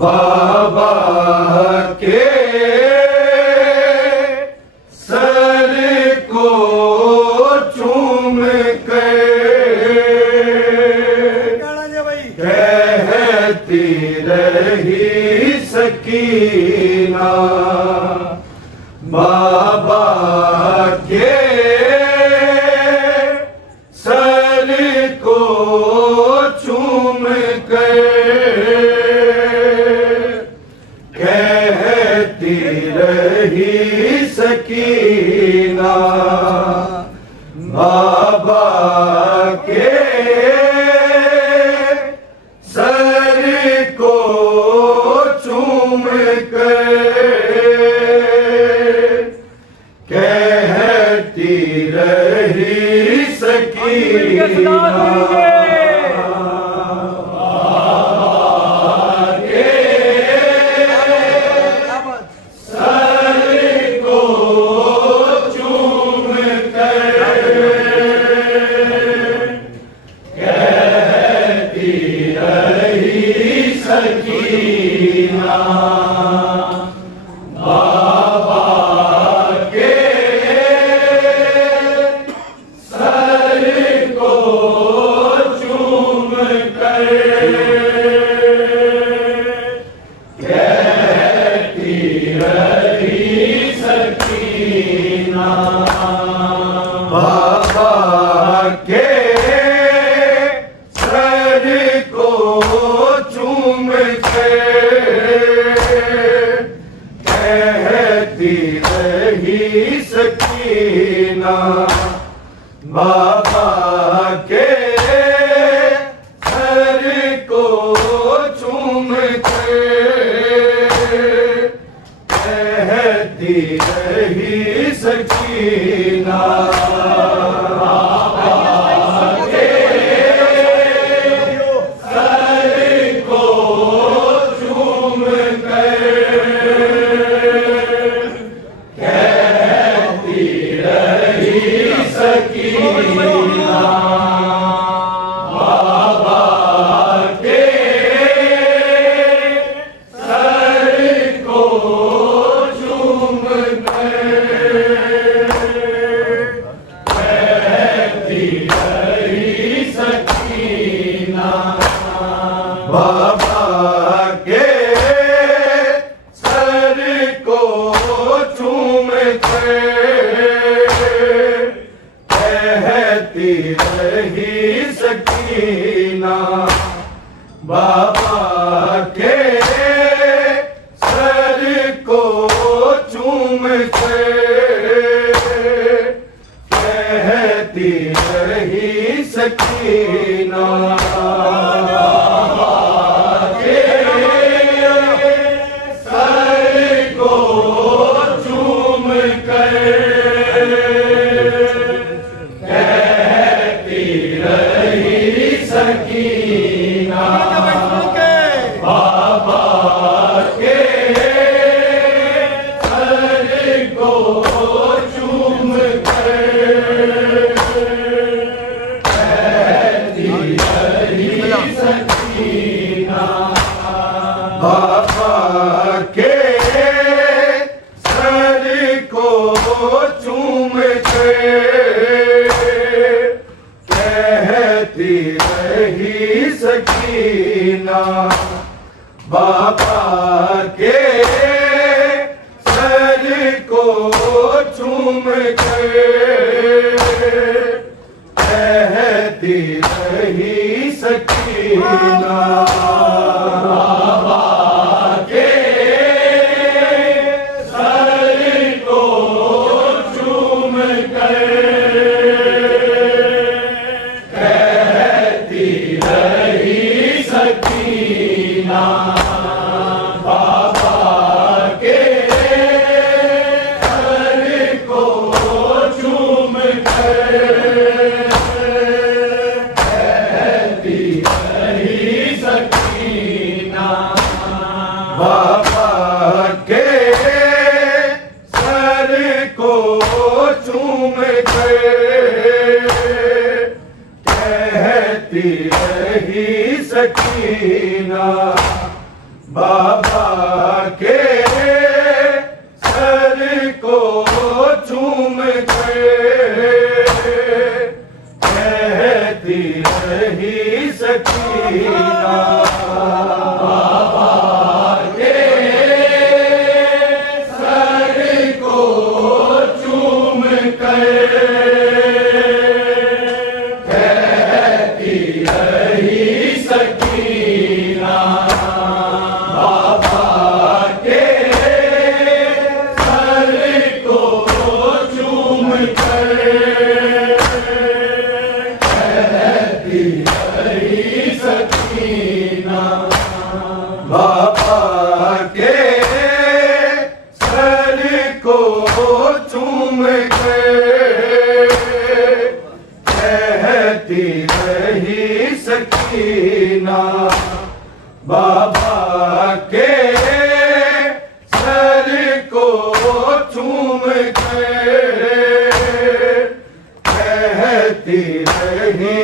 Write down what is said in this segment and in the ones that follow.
बाबा के सर को चूम के कहती रही सकीना, बाबा के सर को चूम के कहती रही सकीना, बाबा के सर को चूम के कहती रही सकीना, सकीना, बाबा के सर को चूम कर कहती रही सकीना, बाबा के सर को चूम के कहती रही सकीना, बाबा के सर को चूम के कहती रही सकीना, बाबा के सर को चूम के कहती रही सकीना, बाबा के सर को चूम के कहती रही सकीना, सकीना, बाबा के सर को चूम के कहती रही सकीना, बाबा के सर को चूम के कहती रही सकीना, बाबा के सर को चूम के कहती रही सकीना, बाबा के सर को चूम के सकीना, बाबा के सर को चूम के कहती रही सकीना, बाबा के सर को चूम के कहती रही सकीना, बाबा के सर को चूम के कहती रही सकीना, बाबा के सर को चूम के कहती रही सकीना, बाबा के सर को चूम के कहती रही सकीना, बाबा के सर को चूम के कहती रही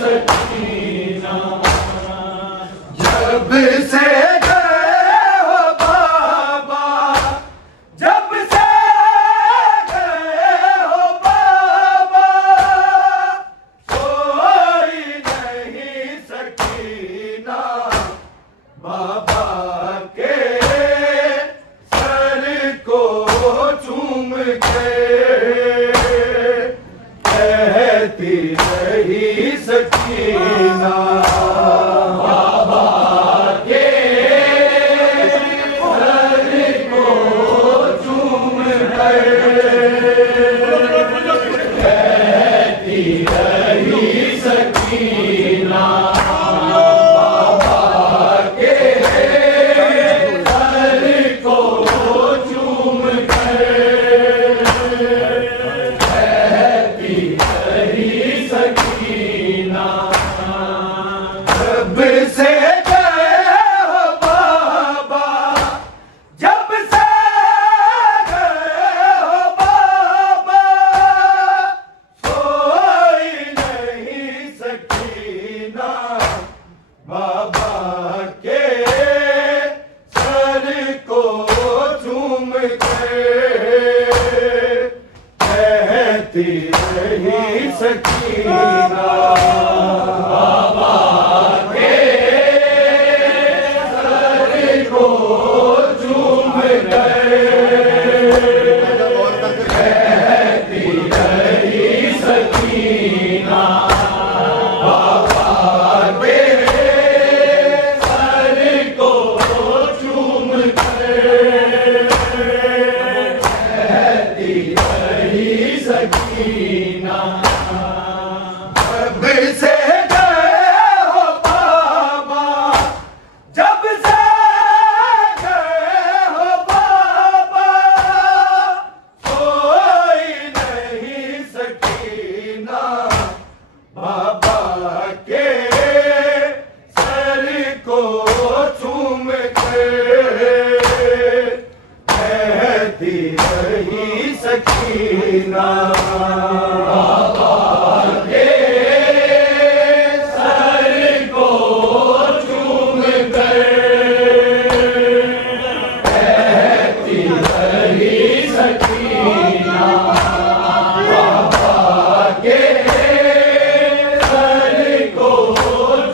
सकीना, जब से गए हो बाबा, जब से गए हो बाबा, कोई नहीं सकीना, बाबा के सर को चूम के कहती रही सकीना, बाबा के सर को चूम के कहती रही सकीना, बाबा के सर को चूम के कहती रही सकीना, जब से गए हो बाबा, जब से गए हो बाबा, कोई नहीं सकीना, बाबा के सर को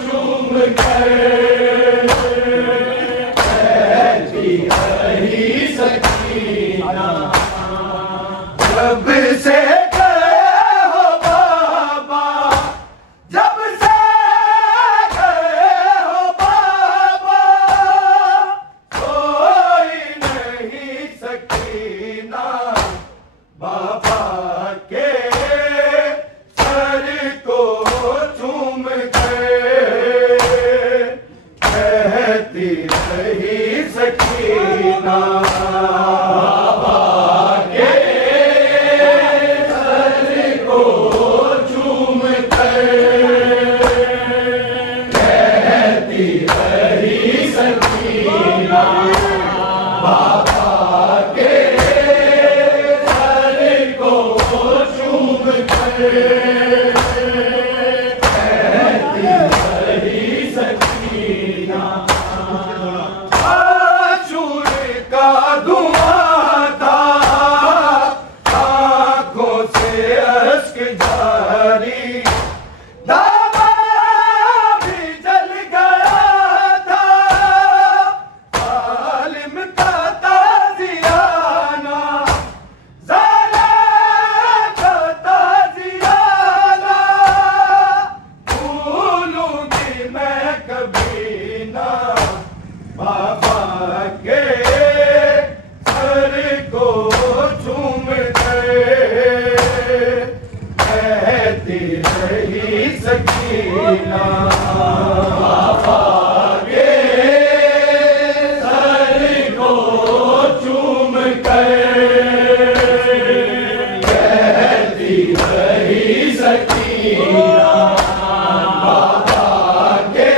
चूम के कहती रही सकीना, जब से गए हो बाबा, जब से गए हो बाबा, कोई नहीं सकीना, बाबा के सर को चूम के कहती रही सकीना, सकीना बाबा के सर को चूम कर कहती रही सकीना बाबा के सर को चूम कर कहती रही सकीना आशूर का धुआं था आंखों से अश्क जारी दावा भी जल गया था आलिम का ताज़ियाना ज़ाला का ताज़ियाना भूलूंगी मैं कभी ना बाबा के सर को चूम कर कहती रही सकीना बाबा के सर को चूम कर कहती रही सकीना बाबा के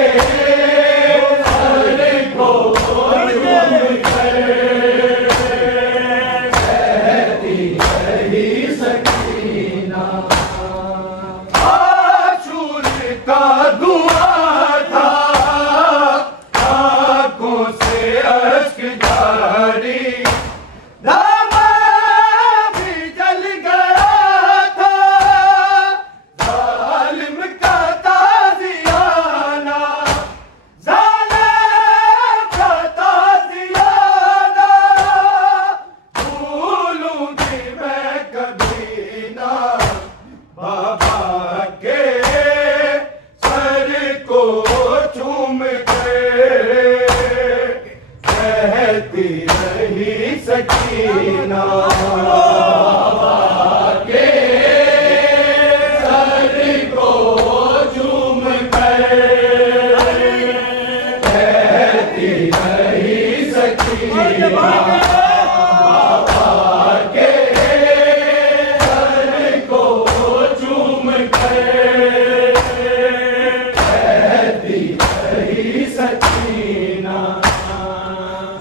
सर को चूम कर कहती रही सकीना आशूर का धुआं था आंखों से अश्क जारी दामा भी जल गया था जालिम का ताज़ियाना ज़ाला का ताज़ियाना भूलूंगी मैं कभी ना बाबा के सर को चूम कर कहती रही सकीना बाबा के सर को चूम कर कहती रही सकीना बाबा के सर को चूम कर कहती रही सकीना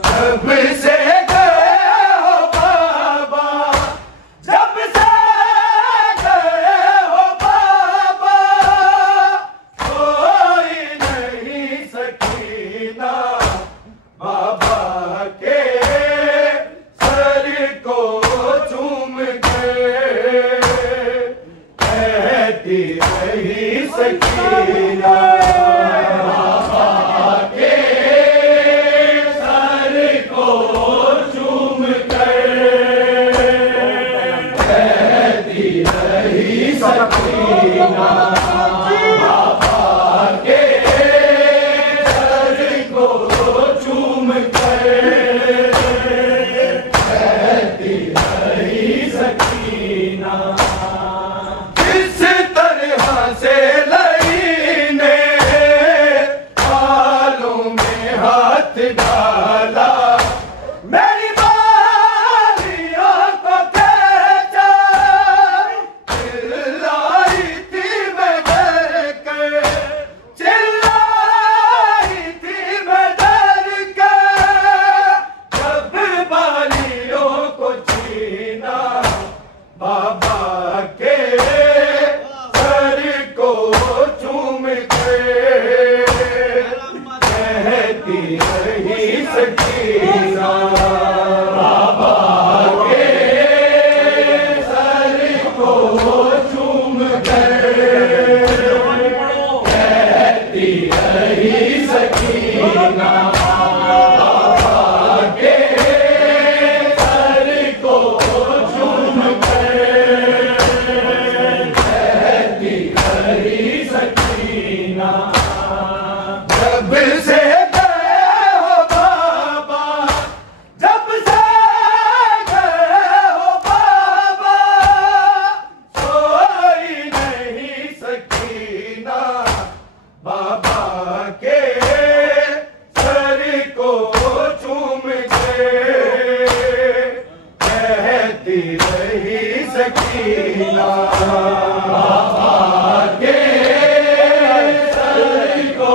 जब से गए हो बाबा जब से गए हो बाबा कोई नहीं सकीना बाबा के सर को चूम कर कहती रही सकीना बाबा के सर को चूम कर कहती रही सकीना बाबा के सर को चूम कर कहती रही सकीना किस तरह से लई ने बालों में हाथ डाला मेरी बालियों को खेचा चिल्लाई थी मैं डर के चिल्लाई थी मैं डर के जब बालियों को छीना बाबा के सर को चूम कर कहती रही सकीना बाबा के सर को चूम कर कहती रही सकीना बाबा के सर को चूम कर कहती रही सकीना जब से गए हो बाबा सकीना बाबा के सर को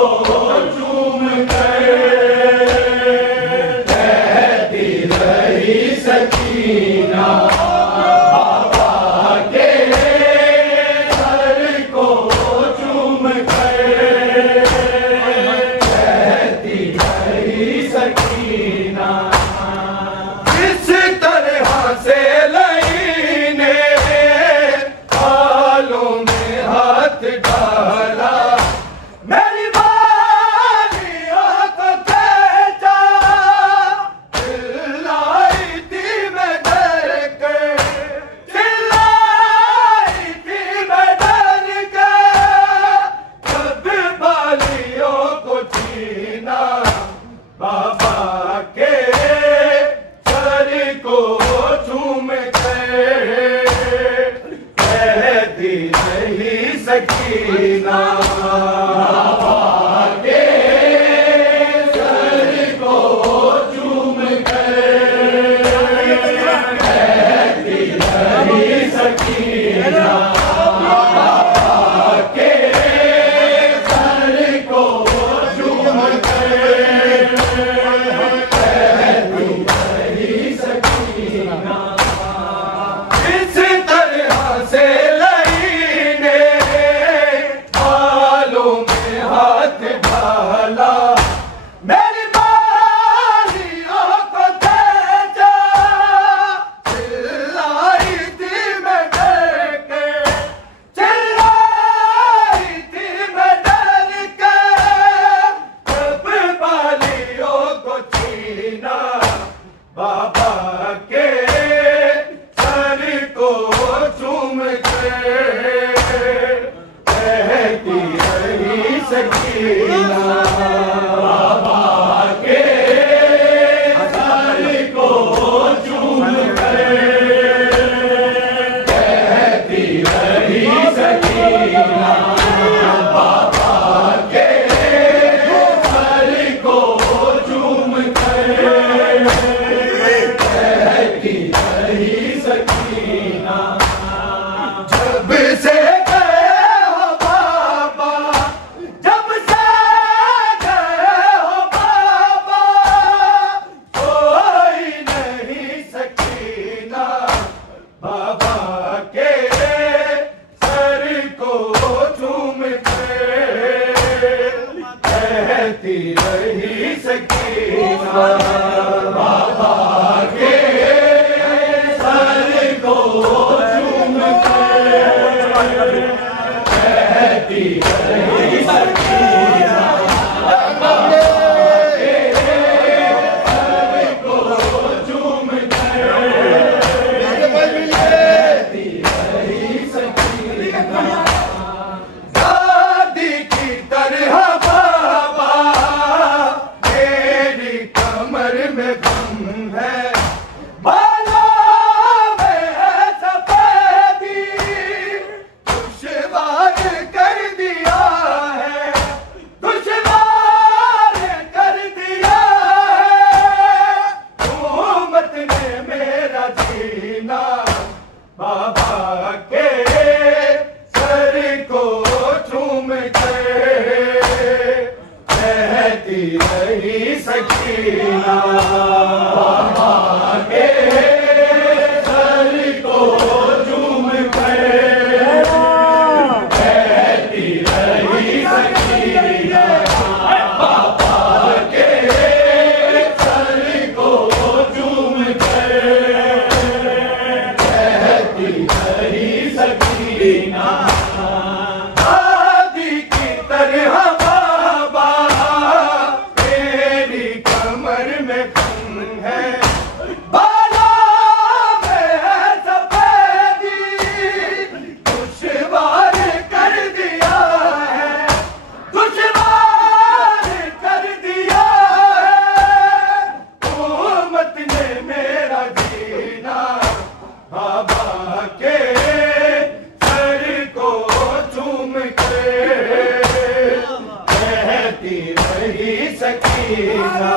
चूम कर कहती रही सकीना बाबा के सर को चूम कर कहती रही सकीना इस तरह से लईने बालों में हाथ डाला मेरी बालियों को खींचा चिल्लाई थी मैं डर के चिल्लाई थी मैं डर के जब बालियों को छीना बाबा के सर को चूम कर कहती रही सकीना बाबा के सर को चूम कर कहती रही सकीना बाबा के सर को चूम कर इस तरह से लईने बालों में हाथ डाला मेरी बालियों को खींचा चिल्लाई थी मैं डर के चिल्लाई थी मैं डर के जब बालियों को छीना बाबा के सर को चूम कर कहती रही सकीना बाबा के सर को चूम कर कहती रही सकीना बाबा के सर को चूम कर कहती रही सकीना जब से गए हो बाबा जब से गए हो बाबा कोई नहीं सकीना बाबा के सर को चूम कर कहती रही सकीना बाबा के सर को चूम कर कहती रही सकीना बाबा के सर को चूम कर कहती रही सकीना दादी की तरह बाबा मेरी कमर में गम है बालों में है सफेदी दुश्वार कर दिया है दुश्वार कर दिया है हुकूमत ने मेरा जीना बाबा के सर को चूम कर कहती रही सकीना बाबा के सर को चूम कर कहती रही सकीना बाबा के सर को चूम कर कहती रही सकीना दादी की तरह बाबा मेरी कमर में गम है बालों में है सफेदी दुश्वार कर दिया है दुश्वार कर दिया है हुकूमत ने मेरा जीना बाबा के सर को चूम कर कहती रही सकीना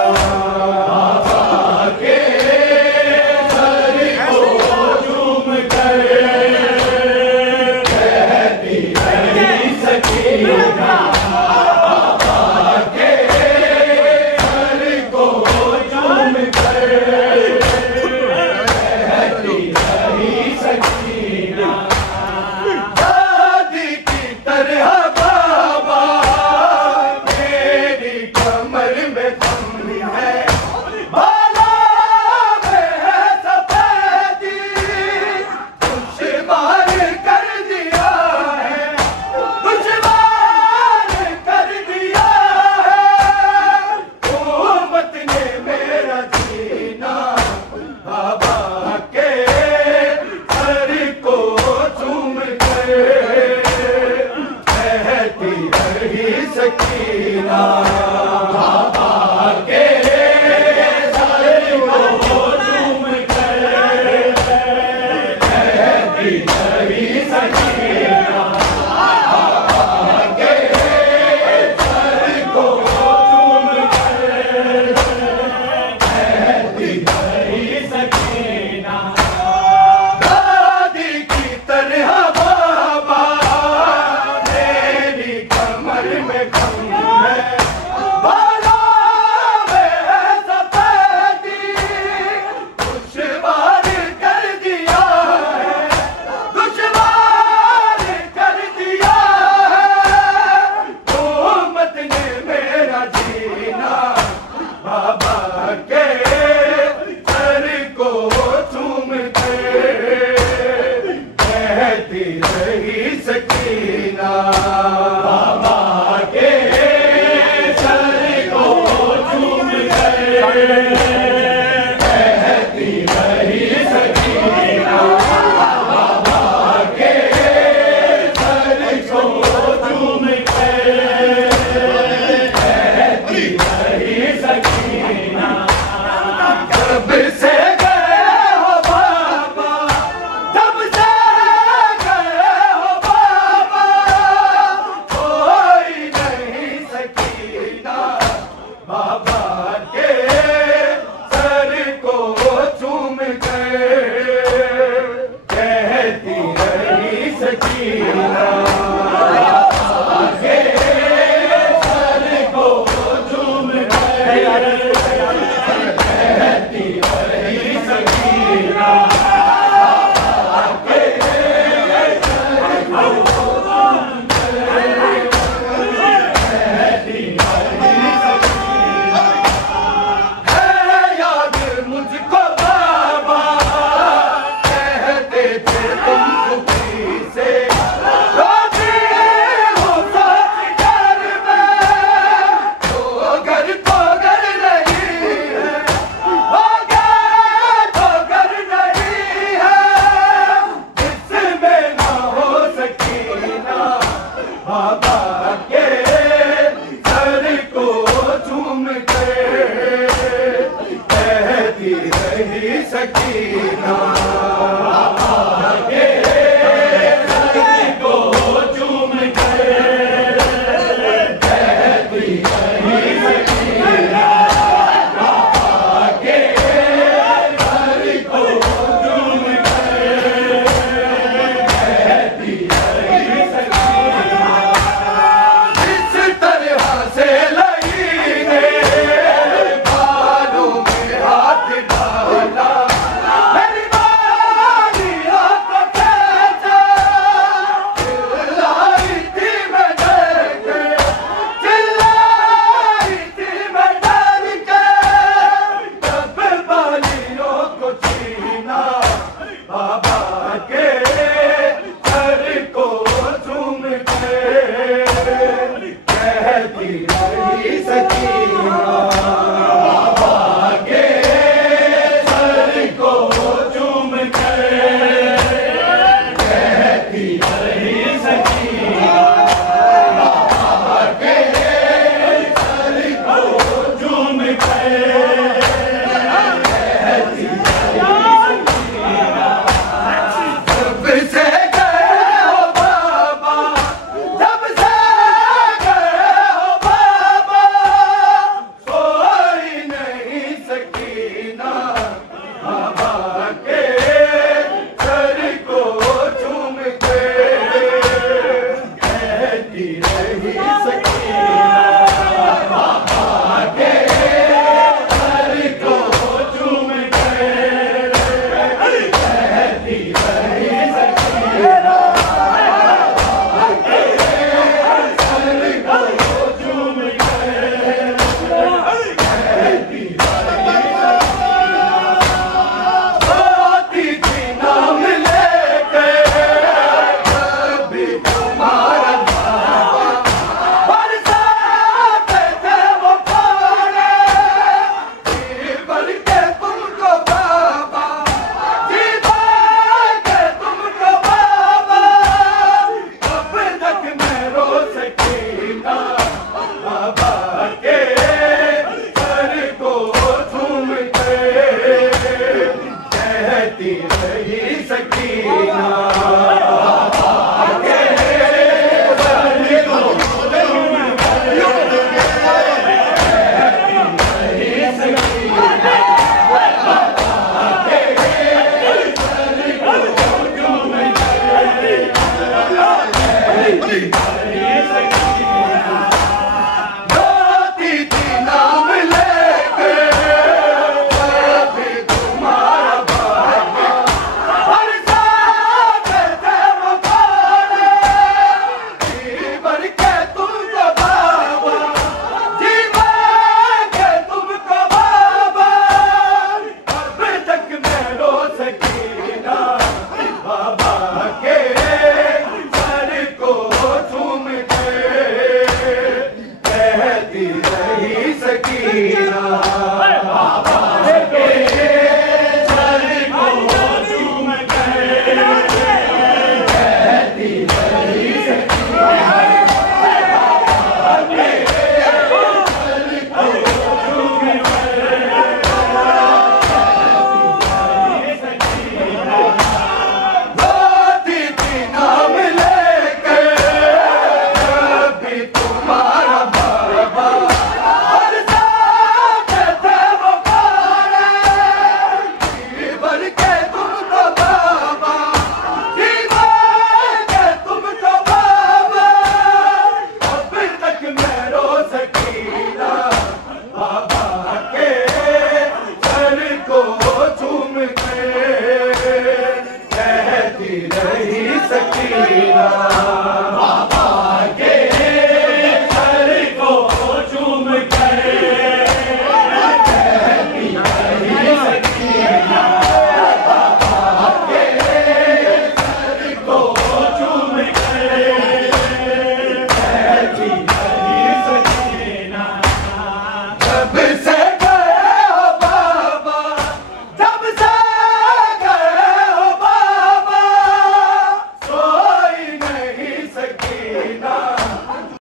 बाबा के रही सकीना, दादी की तरह बाबा मेरी कमर में कम है, बालों में सफेदी दुश्वार कर दिया है, दुश्वार कर दिया है, हुकूमत ने मेरा जीना बाबा के सर को चूम के कहती रही सकीना, बाबा के सर को चूम के कहती रही सकीना, बाबा के सर को चूम के कहती रही सकीना, जब से गए हो बाबा, जब से गए हो बाबा, कोई नहीं सकीना, बाबा के सर को चूम के कहती रही सकीना, बाबा के सर को चूम के कहती रही सकीना, बाबा के सर को चूम के कहती रही सकीना, है याद मुझको बाबा कहते थे तुम खुशी से, रोती हूँ सोच कर मैं, तो घर नहीं है, हो गया तो घर नहीं है, जिसमें ना हो सकीना, बाबा के सर को चूम के कहती रही सकीना, बाबा के सर को चूम के कहती रही सकीना, बाबा के सर को चूम के कहती रही सकीना, इस तरह से लगी ने बालों में हाथ डाला, मेरी बारी हाथ खेचा, चिल्लाई थी मैं डर के, चिल्लाई थी मैं डर के, जब बालियों को छीना, बाबा के सर को चूम के कहती रही सकीना, बाबा के सर को चूम के कहती रही सकीना, बाबा के सर को चूम के कहती रही सकीना, जब से गए हो बाबा, जब से गए हो बाबा, कोई नहीं सकीना, बाबा के सर को चूम के कहती रही सकीना, बाबा के सर को चूम के कहती रही सकीना, बाबा के सर को चूम के कहती रही सकीना, होती थी नाम लेके कभी तुम्हारा बाबा, बरसाते थे वो पानी, जी भर के तुमको बाबा, जी भर के तुमको बाबा, कब तक मैं रो सकीना, बाबा के सर को चूम के कहती रही